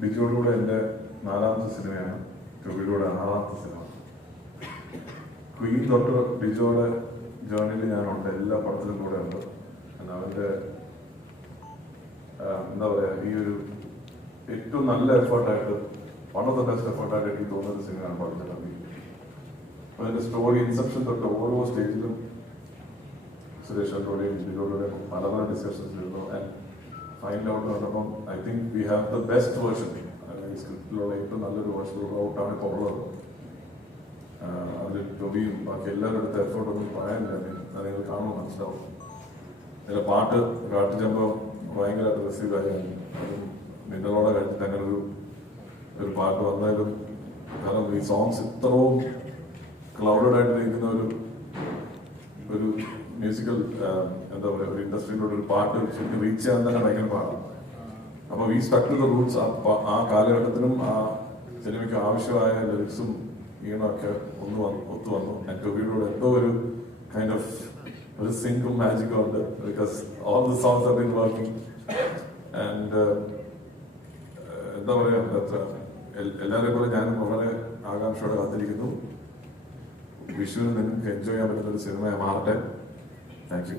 ബിജുവിലൂടെ എൻ്റെ 4ാമത്തെ സിനിമയാണ്, ടോബിയിലൂടെ 6ാമത്തെ cinema. Queen തൊട്ട് ബിജുവിടെ ജേർണിയിൽ ഞാനുണ്ട്, എല്ലാ പടത്തിലും കൂടെ ഉണ്ട്. അവൻ്റെ എന്താ പറയുക, ഈ ഒരു ഏറ്റവും നല്ല എഫേർട്ടായിട്ട്, വൺ ഓഫ് ദ ബെസ്റ്റ് എഫേർട്ടായിട്ട് എനിക്ക് തോന്നുന്ന സിനിമയാണ് പഠിച്ചത്. അതിൻ്റെ സ്റ്റോറി ഇൻസെപ്ഷൻ തൊട്ട് ഓരോ സ്റ്റേജിലും സുരേഷ് അട്ടോടെയും ബിജുവിലൂടെയും പല പല ഡിസ്കഷൻസ് ഇരുന്നു. ആൻഡ് ഫൈൻഡ് ഔട്ട് കണ്ടപ്പം I think we have the best version. ഈ സ്ക്രിപ്റ്റിലുള്ള ഏറ്റവും നല്ലൊരു വേർഷൻ ഔട്ടാണ് ഇപ്പോൾ ഉള്ളത്. അതിൽ ടൊബിയും ബാക്കി എല്ലാവരും എടുത്ത എഫേർട്ടൊന്നും പറയാനില്ല, നിങ്ങൾ കാണുമ്പോൾ മനസ്സിലാവും. ഇതിലെ പാട്ട് കാട്ടിച്ചപ്പോൾ ഭയങ്കരമായിട്ട് റിസീവ് ആയി. അതും മിന്നലോടെ കഴിഞ്ഞിട്ട് അങ്ങനെ ഒരു പാട്ട് വന്നാലും, കാരണം ഈ സോങ്സ് ഇത്രയും ക്ലൗഡഡ് ആയിട്ട് നിൽക്കുന്ന ഒരു മ്യൂസിക്കൽ എന്താ പറയുക, ഒരു ഇൻഡസ്ട്രിയിലൂടെ ഒരു പാട്ട് ശരിക്കും റീച്ച് ചെയ്യാൻ തന്നെ ഭയങ്കര പാടാണ്. അപ്പോൾ ഈ സ്റ്റക്ക് ടു ദ റൂട്ട്സ് ആ കാലഘട്ടത്തിനും ആ സിനിമയ്ക്ക് ആവശ്യമായ ലിറിക്സും ഈണമൊക്കെ ഒത്തു വന്നു. ടൊബിയിലൂടെ എന്തോ ഒരു കൈൻഡ് ഓഫ് ഒരു സിങ്കും മാജിക്കും ഉണ്ട്, because all the songs have been working. And എന്താ പറയുക, എല്ലാവരെയും പോലെ ഞാനും വളരെ ആകാംക്ഷയോടെ കാത്തിരിക്കുന്നു. വിഷുവിന് നിങ്ങൾക്ക് എൻജോയ് ചെയ്യാൻ പറ്റുന്ന ഒരു സിനിമയെ മാറട്ടെ. Thank you.